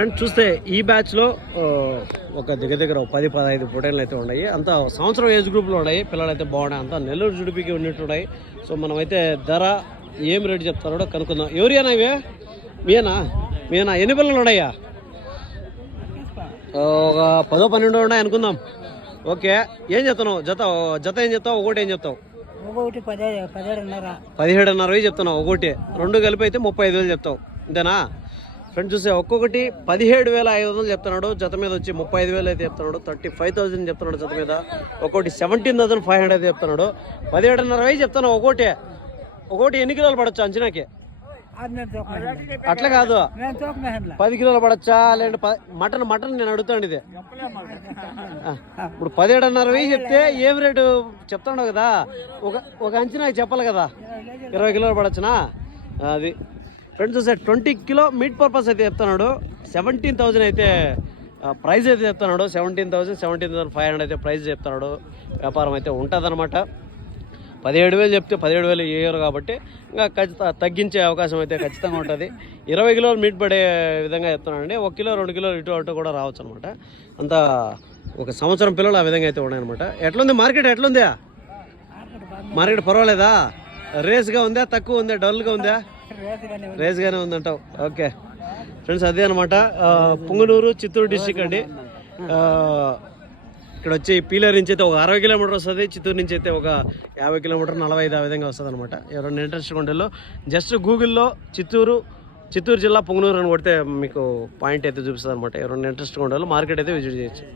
And చూస్తే ఈ బ్యాచ్లో ఒక దగ్గర 10-15 పొటేన్లు అయితే ఉన్నాయి. అంతా సంవత్సరం ఏజ్ గ్రూప్లో ఉన్నాయి. పిల్లలు అయితే బాగున్నాయి. అంతా నెల్లూరు జుడిపికి ఉన్నట్టు ఉన్నాయి. సో మనమైతే ధర ఏం రేటు చెప్తారో కనుక్కుందాం. ఎవరియనా ఇవే మీనా ఎన్ని పిల్లలు ఉన్నాయా? ఒక 10-12 ఉన్నాయి అనుకుందాం. ఓకే, ఏం చెప్తున్నావు? జత ఏం చెప్తావు? ఒకటి ఏం చెప్తావు? 17,500 చెప్తున్నావు. ఒకటి రెండు కలిపి అయితే 35,000 చెప్తావు, అంతేనా? ఫ్రెండ్స్ చూస్తే ఒక్కొక్కటి 17,500 చెప్తున్నాడు. జత మీద వచ్చి 35,000 అయితే చెప్తున్నాడు. 35,000 చెప్తున్నాడు జత మీద. ఒక్కొక్కటి 17,500 అయితే చెప్తున్నాడు. 17,500 చెప్తున్నావు. ఒకటి ఎన్ని కిలోలు పడచ్చు అంచనాకి? అట్లా కాదు, 10 కిలోలు పడచ్చా? లేదంటే మటన్ నేను అడుగుతాను. ఇది ఇప్పుడు 17,500 చెప్తే ఏం రేటు చెప్తాడు కదా, ఒక అంచనా చెప్పాలి కదా. 20 కిలోలు పడచ్చునా? అది ఫ్రెండ్స్ చూస్తే 20 కిలో మీట్ పర్పస్ అయితే చెప్తున్నాడు. 17,000 అయితే ప్రైజ్ అయితే చెప్తున్నాడు. 17,500 అయితే ప్రైజ్ చెప్తున్నాడు. వ్యాపారం అయితే ఉంటుంది అనమాట. 17,000 చెప్తే 17,000 ఇయ్యరు కాబట్టి ఇంకా ఖచ్చితంగా తగ్గించే అవకాశం అయితే ఖచ్చితంగా ఉంటుంది. 20 కిలోలు మీట్ పడే విధంగా చెప్తున్నానండి. 1 కిలో 2 కిలోలు ఇటు అటు కూడా రావచ్చు అనమాట. అంతా ఒక సంవత్సరం పిల్లలు ఆ విధంగా అయితే ఉన్నాయన్నమాట. ఎట్లుంది మార్కెట్? ఎట్లుందా మార్కెట్? పర్వాలేదా? రేస్గా ఉందా? తక్కువ ఉందా? డల్గా ఉందా? రేస్గానే ఉందంటావు. ఓకే ఫ్రెండ్స్, అదే అనమాట. పుంగనూరు చిత్తూరు డిస్టిక్ అండి. ఇక్కడ వచ్చి పీలర్ నుంచి అయితే ఒక 60 కిలోమీటర్ వస్తుంది. చిత్తూరు నుంచి అయితే ఒక 50 కిలోమీటర్ 45 ఆ విధంగా వస్తుంది అనమాట. ఎవరైనా ఇంట్రెస్ట్ ఉండేలో జస్ట్ గూగుల్లో చిత్తూరు జిల్లా పుంగనూరు అని కొడితే మీకు పాయింట్ అయితే చూపిస్తుంది అనమాట. ఎవరైనా ఇంట్రెస్ట్ ఉండేలో మార్కెట్ అయితే విజిట్ చేయొచ్చు.